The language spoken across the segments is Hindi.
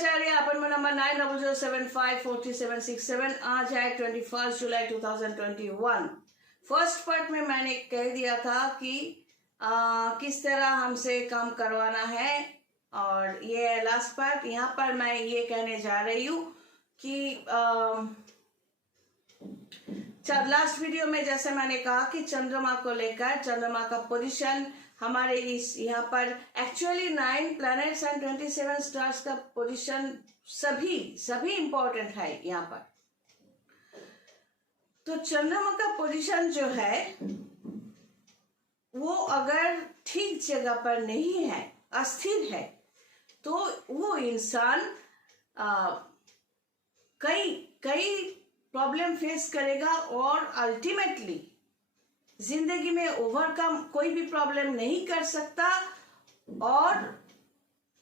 आचार्य अपन नंबर 9007543767। आज है 21 जुलाई 2021। फर्स्ट पार्ट में मैंने कह दिया था कि किस तरह हमसे काम करवाना है, और ये लास्ट पार्ट। यहाँ पर मैं ये कहने जा रही हूँ कि लास्ट वीडियो में जैसे मैंने कहा कि चंद्रमा को लेकर, चंद्रमा का पोजीशन हमारे इस यहाँ पर एक्चुअली 9 प्लैनेट्स एंड 27 स्टार्स का पोजीशन सभी इंपॉर्टेंट है यहाँ पर। तो चंद्रमा का पोजीशन जो है वो अगर ठीक जगह पर नहीं है, अस्थिर है, तो वो इंसान कई प्रॉब्लम फेस करेगा और अल्टीमेटली जिंदगी में ओवरकम कोई भी प्रॉब्लम नहीं कर सकता और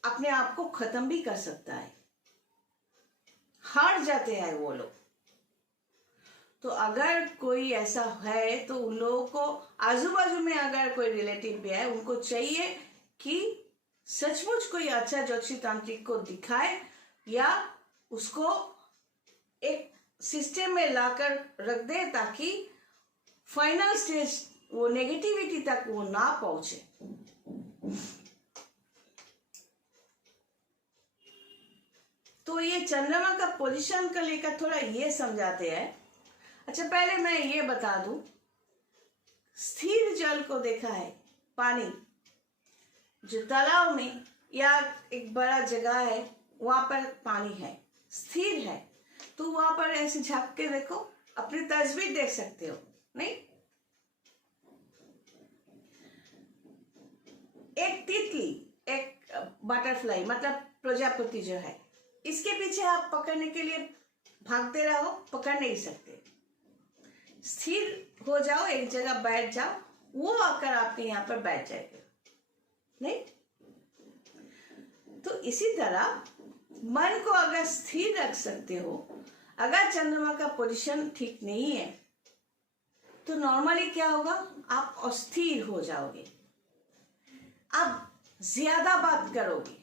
अपने आप को खत्म भी कर सकता है। हार जाते हैं वो लोग। तो अगर कोई ऐसा है तो उन लोगों को आजू बाजू में अगर कोई रिलेटिव भी है, उनको चाहिए कि सचमुच कोई अच्छा ज्योतिषी तांत्रिक को दिखाए या उसको एक सिस्टम में लाकर रख दे, ताकि फाइनल स्टेज वो नेगेटिविटी तक वो ना पहुंचे। तो ये चंद्रमा का पोजीशन को लेकर थोड़ा ये समझाते हैं। अच्छा, पहले मैं ये बता दूं, स्थिर जल को देखा है, पानी जो तालाब में या एक बड़ा जगह है वहां पर पानी है, स्थिर है, तो वहां पर ऐसे झांक के देखो, अपनी तस्वीर देख सकते हो। नहीं, एक तितली, एक बटरफ्लाई मतलब प्रजापति जो है, इसके पीछे आप पकड़ने के लिए भागते रहो, पकड़ नहीं सकते। स्थिर हो जाओ, एक जगह बैठ जाओ, वो आकर आपके यहाँ पर बैठ जाएगा। नहीं, तो इसी तरह मन को अगर स्थिर रख सकते हो, अगर चंद्रमा का पोजीशन ठीक नहीं है, तो नॉर्मली क्या होगा, आप अस्थिर हो जाओगे, आप ज्यादा बात करोगे।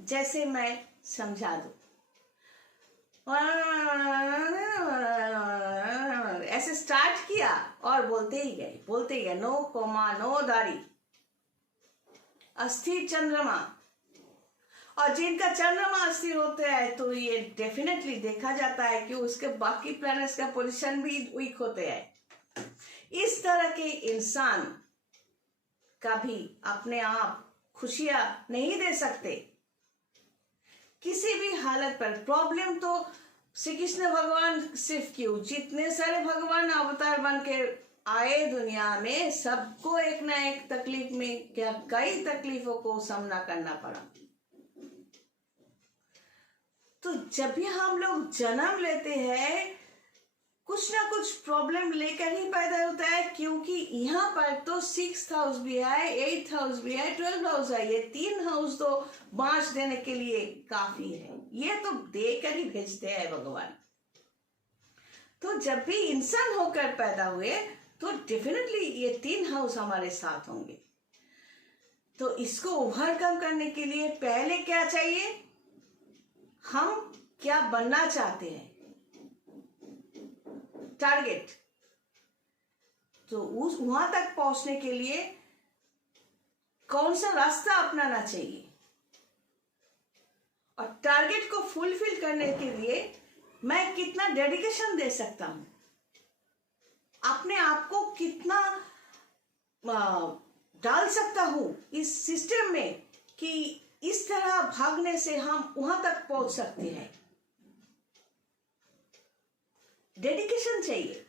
जैसे मैं समझा दूं, ऐसे स्टार्ट किया और बोलते ही गए, नो कोमा नो दाढ़ी, अस्थिर चंद्रमा। और जिनका चंद्रमा अस्थिर होता है तो ये डेफिनेटली देखा जाता है कि उसके बाकी प्लैनेट्स का पोजीशन भी वीक होते हैं। इस तरह के इंसान कभी अपने आप खुशियां नहीं दे सकते किसी भी हालत पर। प्रॉब्लम तो श्री कृष्ण भगवान सिर्फ क्यों, जितने सारे भगवान अवतार बन के आए दुनिया में, सबको एक ना एक तकलीफ में, क्या कई तकलीफों को सामना करना पड़ा। तो जब भी हम लोग जन्म लेते हैं, कुछ ना कुछ प्रॉब्लम लेकर ही पैदा होता है, क्योंकि यहाँ पर तो 6th हाउस भी है, 8th हाउस भी है, 12th हाउस है। ये 3 हाउस तो बांच देने के लिए काफी है, ये तो देकर ही भेजते हैं भगवान। तो जब भी इंसान होकर पैदा हुए तो डेफिनेटली ये 3 हाउस हमारे साथ होंगे। तो इसको ओवरकम करने के लिए पहले क्या चाहिए, हम क्या बनना चाहते हैं, टारगेट। तो उस वहां तक पहुंचने के लिए कौन सा रास्ता अपनाना चाहिए, और टारगेट को फुलफिल करने के लिए मैं कितना डेडिकेशन दे सकता हूं, अपने आप को कितना डाल सकता हूं इस सिस्टम में कि इस तरह भागने से हम वहां तक पहुंच सकते हैं। डेडिकेशन चाहिए,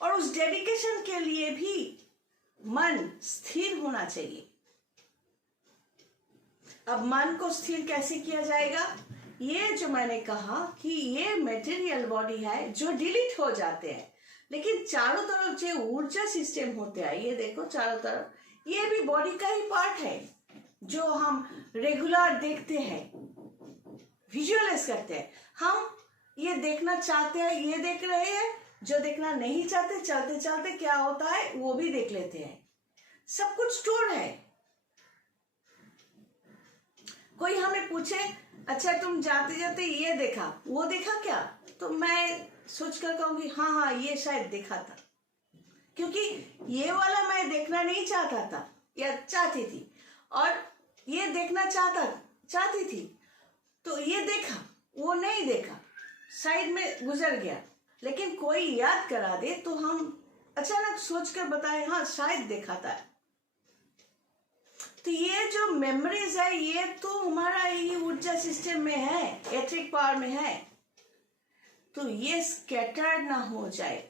और उस डेडिकेशन के लिए भी मन स्थिर होना चाहिए। अब मन को स्थिर कैसे किया जाएगा, ये जो मैंने कहा कि ये मटेरियल बॉडी है जो डिलीट हो जाते हैं, लेकिन चारों तरफ जो ऊर्जा सिस्टम होते हैं, ये देखो चारों तरफ, ये भी बॉडी का ही पार्ट है, जो हम रेगुलर देखते हैं, विजुअलाइज करते हैं। हम ये देखना चाहते हैं, ये देख रहे हैं, जो देखना नहीं चाहते, चलते चलते क्या होता है वो भी देख लेते हैं। सब कुछ स्टोर है। कोई हमें पूछे अच्छा तुम जाते जाते ये देखा वो देखा क्या, तो मैं सोच कर कहूंगी हाँ हाँ ये शायद देखा था, क्योंकि ये वाला मैं देखना नहीं चाहता था या चाहती थी, और ये देखना चाहती थी, तो ये देखा वो नहीं देखा, साइड में गुजर गया। लेकिन कोई याद करा दे तो हम अचानक सोच कर बताए हाँ शायद देखा था। तो ये जो मेमोरीज है ये तो हमारा ये ऊर्जा सिस्टम में है, एट्रिक पावर में है, तो ये स्कैटर्ड ना हो जाए।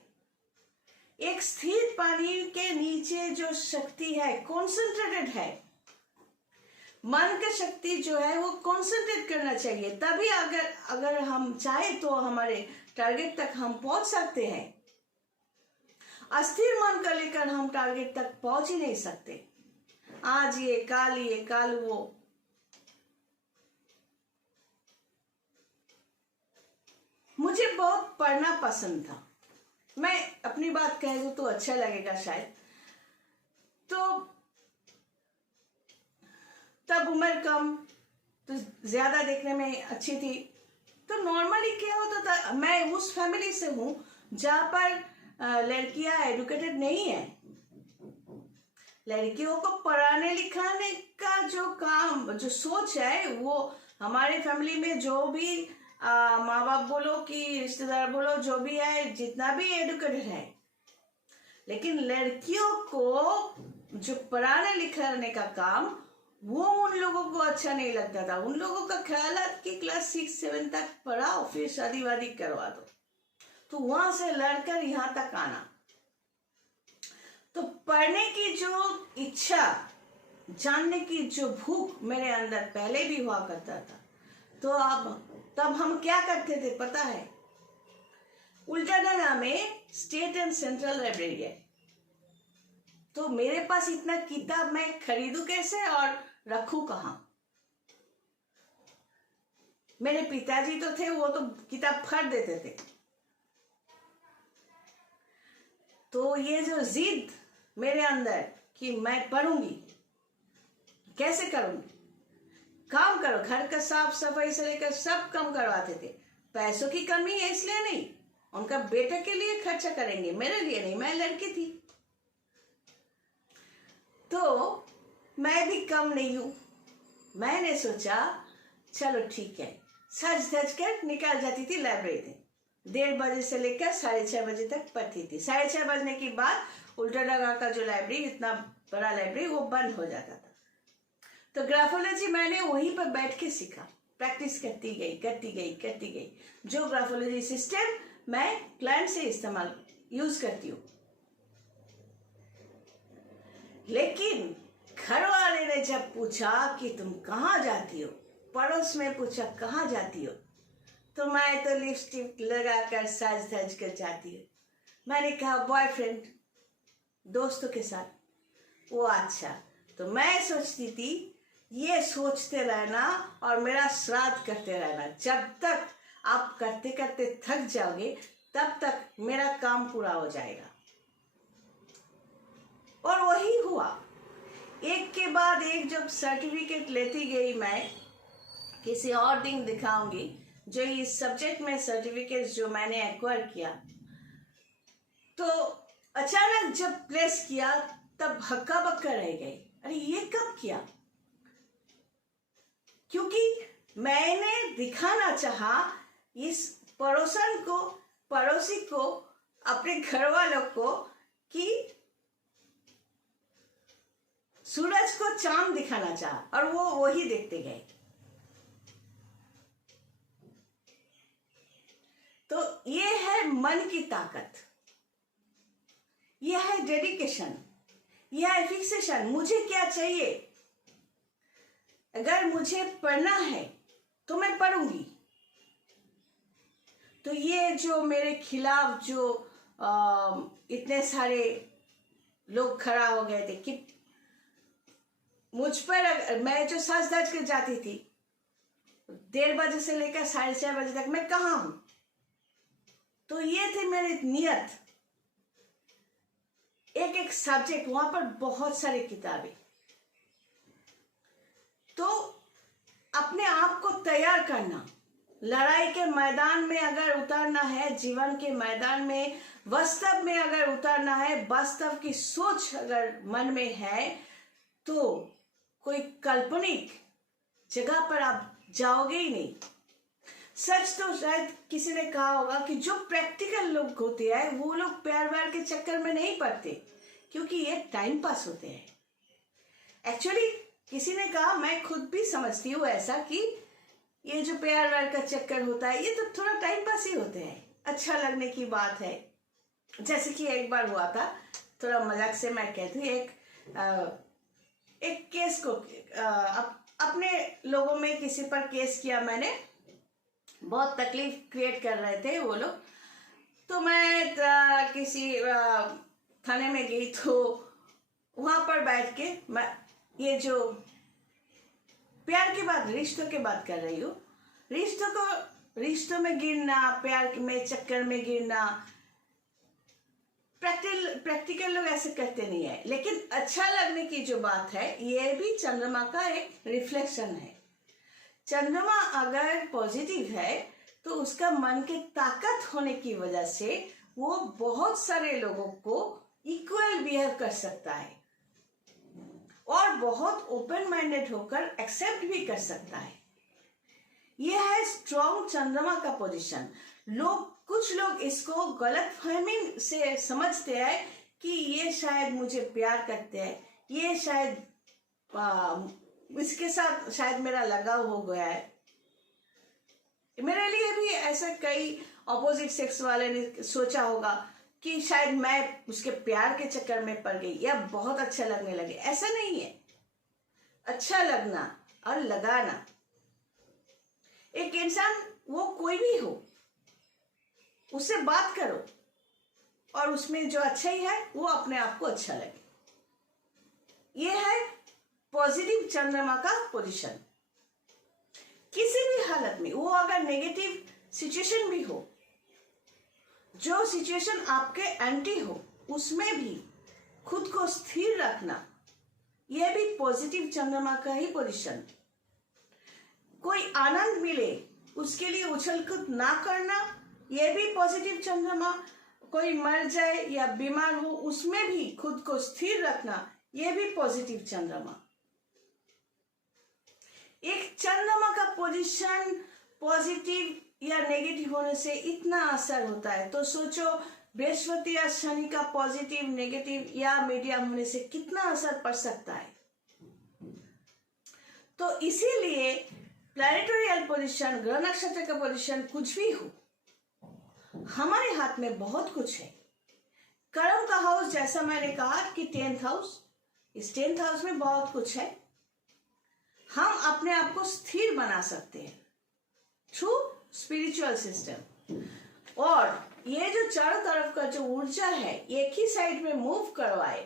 एक स्थिर पानी के नीचे जो शक्ति है कॉन्सेंट्रेटेड है, मन की शक्ति जो है वो कॉन्सेंट्रेट करना चाहिए, तभी अगर हम चाहे तो हमारे टारगेट तक हम पहुंच सकते हैं। अस्थिर मन का लेकर हम टारगेट तक पहुंच ही नहीं सकते। आज ये काल वो। मुझे बहुत पढ़ना पसंद था, मैं अपनी बात कह दूं तो अच्छा लगेगा शायद। तो तब उम्र कम, तो ज्यादा देखने में अच्छी थी। तो नॉर्मली क्या होता था, मैं उस फैमिली से हूं जहां पर लड़कियां एडुकेटेड नहीं है। लड़कियों को पढ़ाने लिखाने का जो काम, जो सोच है, वो हमारे फैमिली में जो भी माँ बाप बोलो कि रिश्तेदार बोलो, जो भी है, जितना भी एडुकेटेड है, लेकिन लड़कियों को जो पढ़ाने लिखाने का काम, वो उन लोगों को अच्छा नहीं लगता था। उन लोगों का ख्याल है कि क्लास 6-7 तक पढ़ाओ फिर शादी वादी करवा दो। तो वहां से लड़कर यहाँ तक आना, तो पढ़ने की जो इच्छा, जानने की जो भूख मेरे अंदर पहले भी हुआ करता था। तो तब हम क्या करते थे पता है, उल्टाडांगा में स्टेट एंड सेंट्रल लाइब्रेरी है, तो मेरे पास इतना किताब मैं खरीदूं कैसे और रखूं कहाँ। मेरे पिताजी तो थे, वो तो किताब फाड़ देते थे। तो ये जो जिद मेरे अंदर कि मैं पढ़ूंगी, कैसे करूंगी, काम करो, घर का साफ सफाई से लेकर सब काम करवाते थे। पैसों की कमी है इसलिए नहीं, उनका बेटे के लिए खर्चा करेंगे, मेरे लिए नहीं, मैं लड़की थी। तो मैं भी कम नहीं हूं, मैंने सोचा चलो ठीक है, सज धज कर निकल जाती थी लाइब्रेरी। 1:30 बजे से लेकर 6:30 बजे तक पढ़ती थी। 6:30 बजने के बाद उल्टाडांगा का जो लाइब्रेरी, इतना बड़ा लाइब्रेरी, वो बंद हो जाता था। तो ग्राफोलॉजी मैंने वहीं पर बैठ के सीखा, प्रैक्टिस करती गई। जो ग्राफोलॉजी सिस्टम मैं क्लाइंट से यूज करती हूँ। लेकिन घर वाले ने जब पूछा कि तुम कहाँ जाती हो, पड़ोस में पूछा कहाँ जाती हो, तो मैं तो लिपस्टिक लगाकर सज धज कर जाती हूँ। मैंने कहा बॉयफ्रेंड, दोस्तों के साथ। वो अच्छा। तो मैं सोचती थी ये सोचते रहना और मेरा श्राद्ध करते रहना, जब तक आप करते करते थक जाओगे तब तक मेरा काम पूरा हो जाएगा। और वही हुआ, एक के बाद एक जब सर्टिफिकेट लेती गई। मैं किसी और दिन दिखाऊंगी जो इस सब्जेक्ट में सर्टिफिकेट जो मैंने एक्वायर किया। तो अचानक जब प्लेस किया तब हक्का बक्का रह गई, अरे ये कब किया? क्योंकि मैंने दिखाना चाहा इस पड़ोसी को, अपने घर वालों को, कि सूरज को चांद दिखाना चाहा, और वो वही देखते गए। तो ये है मन की ताकत, यह है डेडिकेशन, यह है फिक्सेशन। मुझे क्या चाहिए? अगर मुझे पढ़ना है तो मैं पढ़ूंगी। तो ये जो मेरे खिलाफ जो इतने सारे लोग खड़ा हो गए थे कि मुझ पर, मैं जो सज धज कर जाती थी 1:30 बजे से लेकर 6:30 बजे तक, मैं कहाँ हूं? तो ये थे मेरी नियत। एक सब्जेक्ट, वहां पर बहुत सारी किताबें। तो अपने आप को तैयार करना, लड़ाई के मैदान में अगर उतरना है, जीवन के मैदान में वास्तव में अगर उतरना है, वास्तव की सोच अगर मन में है, तो कोई काल्पनिक जगह पर आप जाओगे ही नहीं। सच तो शायद किसी ने कहा होगा कि जो प्रैक्टिकल लोग होते हैं वो लोग प्यार व्यार के चक्कर में नहीं पड़ते, क्योंकि ये टाइम पास होते हैं। एक्चुअली किसी ने कहा, मैं खुद भी समझती हूँ ऐसा, कि ये जो प्यार व्यार का चक्कर होता है ये तो थोड़ा टाइम पास ही होते हैं, अच्छा लगने की बात है। जैसे कि एक बार हुआ था, थोड़ा मजाक से मैं कहती हूँ, एक केस को अपने लोगों में किसी पर केस किया मैंने, बहुत तकलीफ क्रिएट कर रहे थे वो लोग। तो मैं किसी थाने में गई, तो वहां पर बैठ के मैं ये जो प्यार की बात, रिश्तों की बात कर रही हूँ, रिश्तों में गिरना, प्यार में चक्कर में गिरना, प्रैक्टिकल लोग ऐसे करते नहीं है। लेकिन अच्छा लगने की जो बात है, ये भी चंद्रमा का एक रिफ्लेक्शन है। चंद्रमा अगर पॉजिटिव है तो उसका मन के ताकत होने की वजह से वो बहुत सारे लोगों को इक्वल बिहेव कर सकता है और बहुत ओपन माइंडेड होकर एक्सेप्ट भी कर सकता है। यह है स्ट्रॉन्ग चंद्रमा का पोजीशन। कुछ लोग इसको गलतफहमी से समझते हैं कि ये शायद मुझे प्यार करते हैं, ये शायद इसके साथ शायद मेरा लगाव हो गया है। मेरे लिए भी ऐसा कई ऑपोजिट सेक्स वाले ने सोचा होगा कि शायद मैं उसके प्यार के चक्कर में पड़ गई या बहुत अच्छा लगने लगे। ऐसा नहीं है। अच्छा लगना और लगाना, एक इंसान वो कोई भी हो, उससे बात करो और उसमें जो अच्छा ही है वो अपने आप को अच्छा लगे। ये है पॉजिटिव चंद्रमा का पोजीशन। किसी भी हालत में, वो अगर नेगेटिव सिचुएशन भी हो, जो सिचुएशन आपके एंटी हो, उसमें भी खुद को स्थिर रखना, यह भी पॉजिटिव चंद्रमा का ही पोजीशन। कोई आनंद मिले उसके लिए उछल कूद ना करना, यह भी पॉजिटिव चंद्रमा। कोई मर जाए या बीमार हो उसमें भी खुद को स्थिर रखना, यह भी पॉजिटिव चंद्रमा। एक चंद्रमा का पोजीशन पॉजिटिव या नेगेटिव होने से इतना असर होता है, तो सोचो बृहस्पति या शनि का पॉजिटिव, नेगेटिव या मीडियम होने से कितना असर पड़ सकता है। तो इसीलिए प्लैनेटोरियल पोजीशन, ग्रह नक्षत्र का पोजीशन कुछ भी हो, हमारे हाथ में बहुत कुछ है। कर्म का हाउस, जैसा मैंने कहा कि 10th हाउस, इस 10th हाउस में बहुत कुछ है। हम अपने आप को स्थिर बना सकते हैं थ्रू स्पिरिचुअल सिस्टम। और ये जो चारों तरफ का जो ऊर्जा है एक ही साइड में मूव करवाए,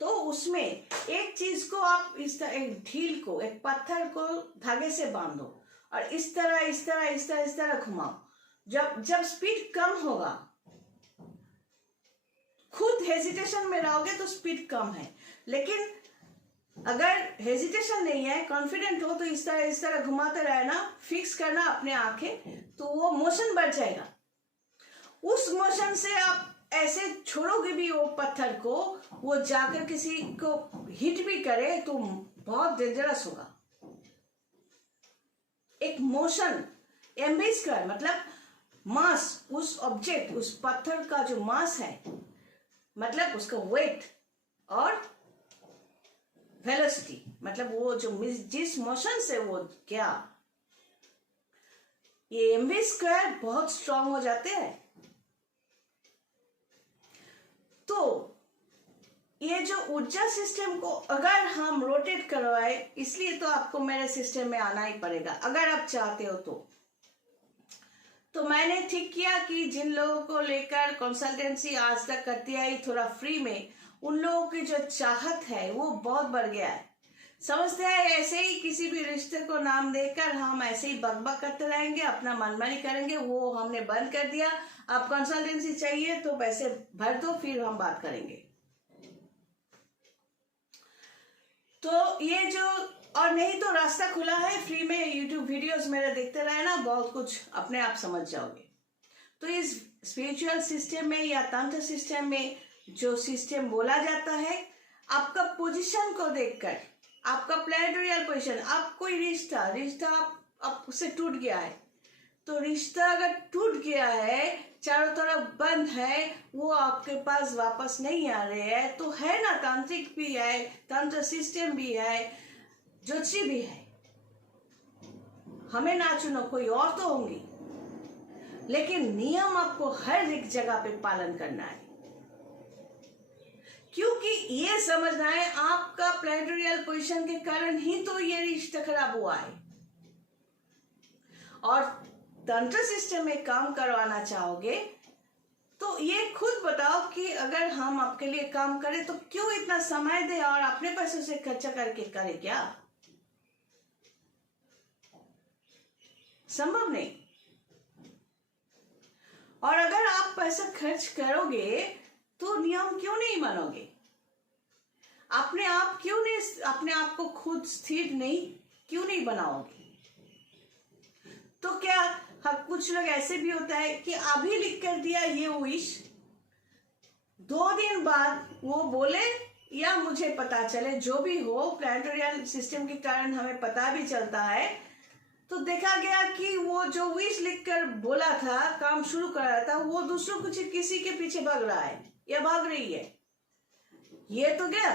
तो उसमें एक चीज को आप इस तरह, एक ढील को, एक पत्थर को धागे से बांधो और इस तरह घुमाओ। जब स्पीड कम होगा, खुद हेजिटेशन में रहोगे तो स्पीड कम है, लेकिन अगर हेजिटेशन नहीं है, कॉन्फिडेंट हो, तो इस तरह घुमाते रहना, फिक्स करना अपने आंखें, तो वो मोशन बढ़ जाएगा। उस मोशन से आप ऐसे छोड़ोगे भी वो पत्थर को, वो जाकर किसी को हिट भी करे तो बहुत डेंजरस होगा। एक मोशन mv स्क्वायर मतलब मास, उस ऑब्जेक्ट, उस पत्थर का जो मास है, मतलब उसका वेट, और वेलोसिटी मतलब वो जो जिस मोशन से वो क्या, ये mv स्क्वायर बहुत स्ट्रांग हो जाते हैं। तो ये जो ऊर्जा सिस्टम को अगर हम रोटेट करवाए, इसलिए तो आपको मेरे सिस्टम में आना ही पड़ेगा अगर आप चाहते हो तो मैंने ठीक किया कि जिन लोगों को लेकर कंसल्टेंसी आज तक करती आई थोड़ा फ्री में, उन लोगों की जो चाहत है वो बहुत बढ़ गया है। समझते हैं ऐसे ही किसी भी रिश्ते को नाम देकर हम ऐसे ही बकबक करते रहेंगे, अपना मनमानी करेंगे, वो हमने बंद कर दिया। अब कंसल्टेंसी चाहिए तो पैसे भर दो, फिर हम बात करेंगे। तो ये जो और नहीं तो रास्ता खुला है, फ्री में यूट्यूब वीडियोस मेरे देखते रहे ना, बहुत कुछ अपने आप समझ जाओगे। तो इस स्पिरिचुअल सिस्टम में या तंत्र सिस्टम में जो सिस्टम बोला जाता है, आपका पोजीशन को देखकर, आपका प्लैनेटोरियल पोजीशन, आप कोई रिश्ता आपसे टूट गया है, तो रिश्ता अगर टूट गया है, चारों तरफ बंद है, वो आपके पास वापस नहीं आ रहे हैं, तो है ना, तांत्रिक भी है, तंत्र सिस्टम भी है, ज्योतिषी भी है। हमें ना चुनो, कोई और तो होंगी, लेकिन नियम आपको हर एक जगह पे पालन करना है, क्योंकि ये समझना है आपका प्लैनेटोरियल पोजीशन के कारण ही तो ये रिश्ता खराब हुआ है। और तंत्र सिस्टम में काम करवाना चाहोगे तो ये खुद बताओ कि अगर हम आपके लिए काम करें तो क्यों इतना समय दे और अपने पैसों से खर्चा करके करें? क्या संभव नहीं। और अगर आप पैसा खर्च करोगे तो नियम क्यों नहीं मानोगे? अपने आप क्यों नहीं, अपने आप को खुद स्थिर क्यों नहीं बनाओगे? तो क्या कुछ लोग ऐसे भी होता है कि अभी लिख कर दिया ये विश, 2 दिन बाद वो बोले या मुझे पता चले, जो भी हो, प्लैनेटोरियल सिस्टम के कारण हमें पता भी चलता है, तो देखा गया कि वो जो विश लिखकर बोला था, काम शुरू कर रहा था, वो दूसरों कुछ किसी के पीछे भाग रहा है या भाग रही है। ये तो गया,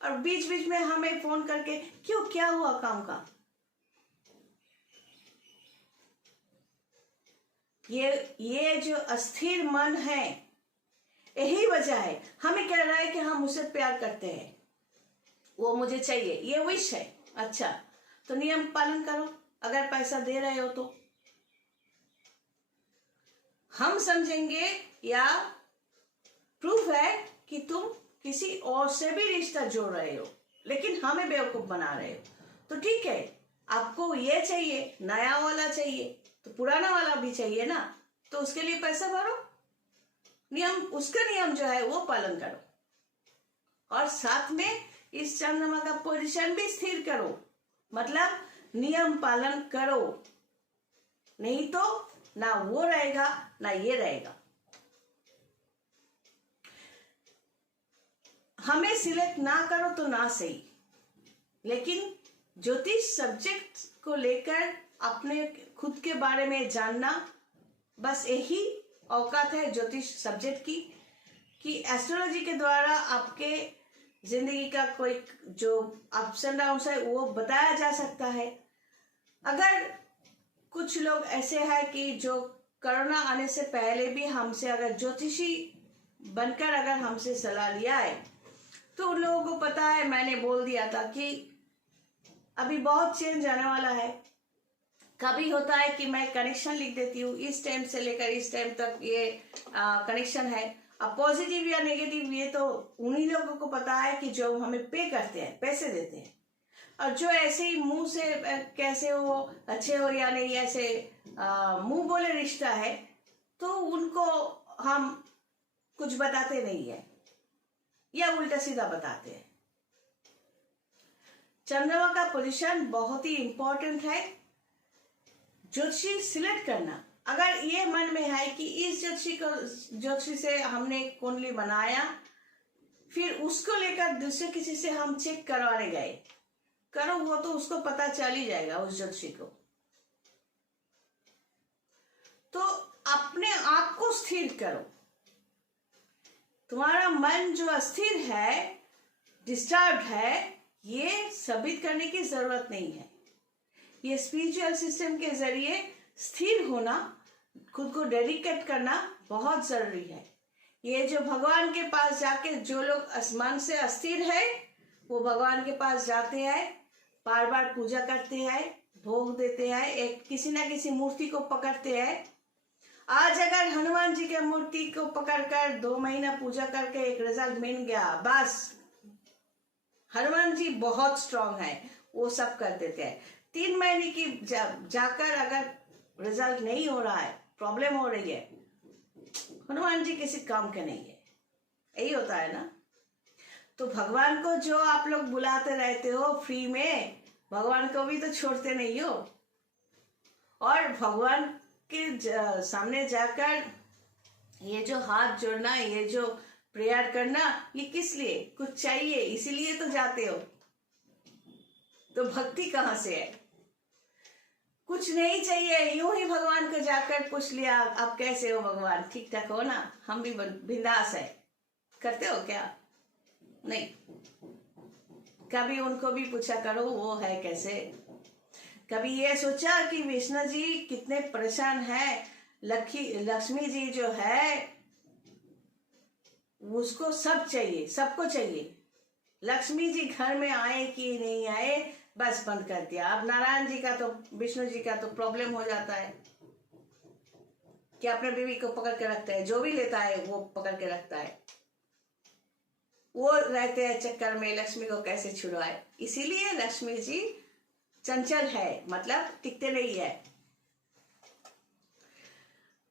और बीच बीच में हमें फोन करके क्यों, क्या हुआ काम का? ये जो अस्थिर मन है, यही वजह है। हमें कह रहा है कि हम उसे प्यार करते हैं, वो मुझे चाहिए, ये विश है। अच्छा, तो नियम पालन करो। अगर पैसा दे रहे हो तो हम समझेंगे या प्रूफ है कि तुम किसी और से भी रिश्ता जोड़ रहे हो, लेकिन हमें बेवकूफ बना रहे हो। तो ठीक है, आपको ये चाहिए, नया वाला चाहिए, तो पुराना वाला भी चाहिए ना, तो उसके लिए पैसा भरो, उसका नियम जो है वो पालन करो, और साथ में इस चंद्रमा का पोजीशन भी स्थिर करो। मतलब नियम पालन करो, नहीं तो ना वो रहेगा ना ये रहेगा। हमें सिलेक्ट ना करो तो ना सही, लेकिन ज्योतिष सब्जेक्ट को लेकर अपने खुद के बारे में जानना, बस यही औकात है ज्योतिष सब्जेक्ट की, कि एस्ट्रोलॉजी के द्वारा आपके जिंदगी का कोई जो अप्स एंड डाउन्स है वो बताया जा सकता है। अगर कुछ लोग ऐसे हैं कि जो कोरोना आने से पहले भी हमसे अगर ज्योतिषी बनकर अगर हमसे सलाह लिया है, तो उन लोगों को पता है, मैंने बोल दिया था कि अभी बहुत चेंज आने वाला है। कभी होता है कि मैं कनेक्शन लिख देती हूँ, इस टाइम से लेकर इस टाइम तक ये कनेक्शन है। अब पॉजिटिव या नेगेटिव ये तो उन्हीं लोगों को पता है कि जो हमें पे करते हैं, पैसे देते हैं। और जो ऐसे ही मुंह से कैसे हो, अच्छे हो या नहीं, ऐसे मुंह बोले रिश्ता है, तो उनको हम कुछ बताते नहीं है या उल्टा सीधा बताते हैं। चंद्रमा का पोजीशन बहुत ही इंपॉर्टेंट है। ज्योतिषी सिलेक्ट करना, अगर ये मन में है कि इस ज्योतिषी से हमने कुंडली बनाया, फिर उसको लेकर दूसरे किसी से हम चेक करवाने गए, करो, वो तो उसको पता चल ही जाएगा उस ज्योतिषी को। तो अपने आप को स्थिर करो। तुम्हारा मन जो अस्थिर है, डिस्टर्ब है, ये साबित करने की जरूरत नहीं है। ये स्पिरिचुअल सिस्टम के जरिए स्थिर होना, खुद को डेडिकेट करना बहुत जरूरी है। ये जो भगवान के पास जाके जो लोग मन से अस्थिर है, वो भगवान के पास जाते हैं, बार बार पूजा करते हैं, भोग देते हैं, एक किसी ना किसी मूर्ति को पकड़ते हैं। आज अगर हनुमान जी के मूर्ति को पकड़कर 2 महीना पूजा करके एक रिजल्ट मिल गया, बस हनुमान जी बहुत स्ट्रांग है, वो सब कर देते हैं। 3 महीने की जाकर अगर रिजल्ट नहीं हो रहा है, प्रॉब्लम हो रही है, हनुमान जी किसी काम के नहीं है। यही होता है ना। तो भगवान को जो आप लोग बुलाते रहते हो फ्री में, भगवान को भी तो छोड़ते नहीं हो। और भगवान के सामने जाकर ये जो हाथ जोड़ना, ये जो प्रेयर करना, ये किस लिए? कुछ चाहिए इसीलिए तो जाते हो। तो भक्ति कहाँ से है? कुछ नहीं चाहिए, यूं ही भगवान को जाकर पूछ लिया आप कैसे हो भगवान, ठीक ठाक हो ना, हम भी बिंदास है। करते हो क्या? नहीं। कभी उनको भी पूछा करो वो है कैसे। कभी ये सोचा कि विष्णु जी कितने परेशान हैं, लक्ष्मी जी जो है उसको सब चाहिए, सबको चाहिए। लक्ष्मी जी घर में आए कि नहीं आए बस बंद कर दिया। अब नारायण जी का तो, विष्णु जी का तो प्रॉब्लम हो जाता है कि अपने बीवी को पकड़ के रखते हैं, जो भी लेता है वो पकड़ के रखता है। वो रहते हैं चक्कर में लक्ष्मी को कैसे छुड़वाए। इसीलिए लक्ष्मी जी चंचल है, मतलब टिकते नहीं है।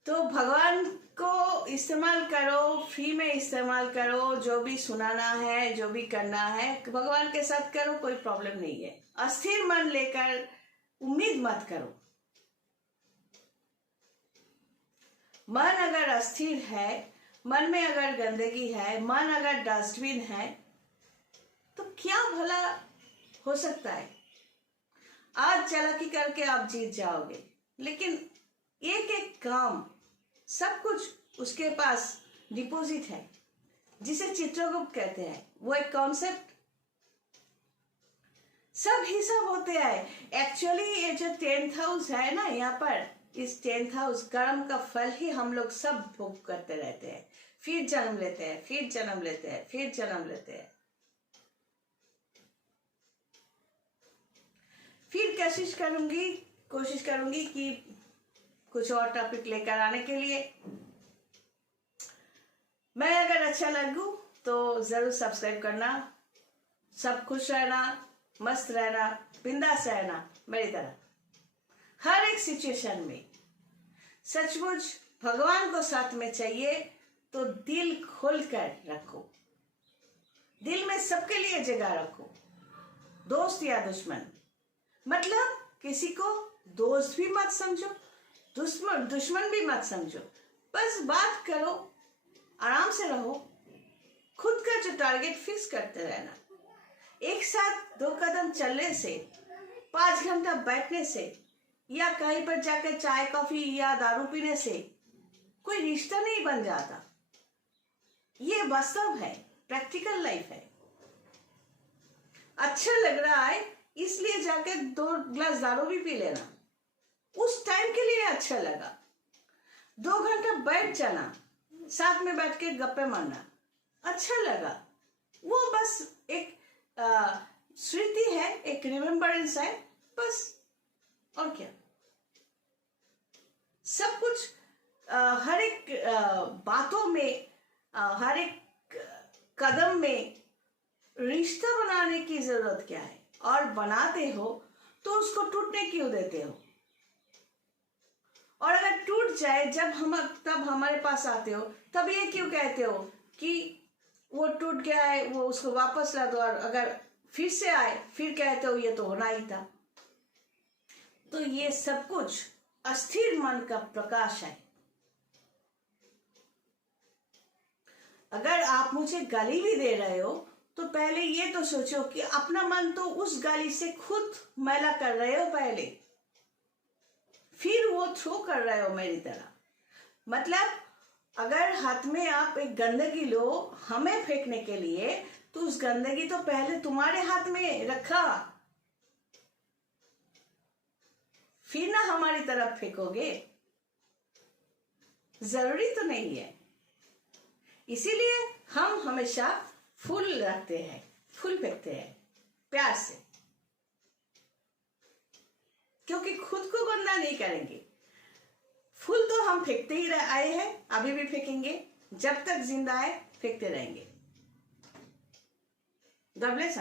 तो भगवान को इस्तेमाल करो, फ्री में इस्तेमाल करो, जो भी सुनाना है, जो भी करना है भगवान के साथ करो, कोई प्रॉब्लम नहीं है। अस्थिर मन लेकर उम्मीद मत करो। मन अगर अस्थिर है, मन में अगर गंदगी है, मन अगर डस्टबिन है, तो क्या भला हो सकता है? आज चालाकी करके आप जीत जाओगे, लेकिन एक एक काम, सब कुछ उसके पास डिपॉजिट है, जिसे चित्रगुप्त कहते हैं। वो एक कॉन्सेप्ट, सब हिसाब होते हैं। एक्चुअली ये जो 10th हाउस है ना, यहाँ पर इस 10th हाउस, कर्म का फल ही हम लोग सब भोग करते रहते हैं। फिर जन्म लेते हैं, फिर जन्म लेते हैं, फिर जन्म लेते हैं। फिर कोशिश करूंगी कि कुछ और टॉपिक लेकर आने के लिए। मैं अगर अच्छा लगूं तो जरूर सब्सक्राइब करना। सब खुश रहना, मस्त रहना, बिंदास रहना मेरी तरह हर एक सिचुएशन में। सचमुच भगवान को साथ में चाहिए तो दिल खोलकर रखो, दिल में सबके लिए जगह रखो। दोस्त या दुश्मन, मतलब किसी को दोस्त भी मत समझो, दुश्मन भी मत समझो। बस बात करो, आराम से रहो, खुद का जो टारगेट फिक्स करते रहना। एक साथ 2 कदम चलने से, 5 घंटा बैठने से, या कहीं पर जाकर चाय कॉफी या दारू पीने से कोई रिश्ता नहीं बन जाता। ये वास्तव है, प्रैक्टिकल लाइफ है। अच्छा लग रहा है इसलिए जाकर 2 ग्लास दारू भी पी लेना, उस टाइम के लिए अच्छा लगा। 2 घंटा बैठ जाना, साथ में बैठ के गप्पे मारना, अच्छा लगा। वो बस एक स्मृति है, एक रिमेम्बरेंस है, बस। और क्या? सब कुछ हर एक बातों में, हर एक कदम में रिश्ता बनाने की जरूरत क्या है? और बनाते हो तो उसको टूटने क्यों देते हो? और अगर टूट जाए तब हमारे पास आते हो, तब ये क्यों कहते हो कि वो टूट गया है, वो उसको वापस ला दो। और अगर फिर से आए फिर कहते हो ये तो होना ही था। तो ये सब कुछ अस्थिर मन का प्रकाश है। अगर आप मुझे गाली भी दे रहे हो तो पहले ये तो सोचो कि अपना मन तो उस गाली से खुद मैला कर रहे हो पहले, फिर वो थ्रो कर रहे हो मेरी तरह। मतलब अगर हाथ में आप एक गंदगी लो हमें फेंकने के लिए, तो उस गंदगी तो पहले तुम्हारे हाथ में रखा, फिर ना हमारी तरफ फेंकोगे। जरूरी तो नहीं है। इसीलिए हम हमेशा फूल रखते हैं, फूल फेंकते हैं प्यार से, क्योंकि खुद को गंदा नहीं करेंगे। फूल तो हम फेंकते ही आए हैं, अभी भी फेंकेंगे, जब तक जिंदा है फेंकते रहेंगे। God bless.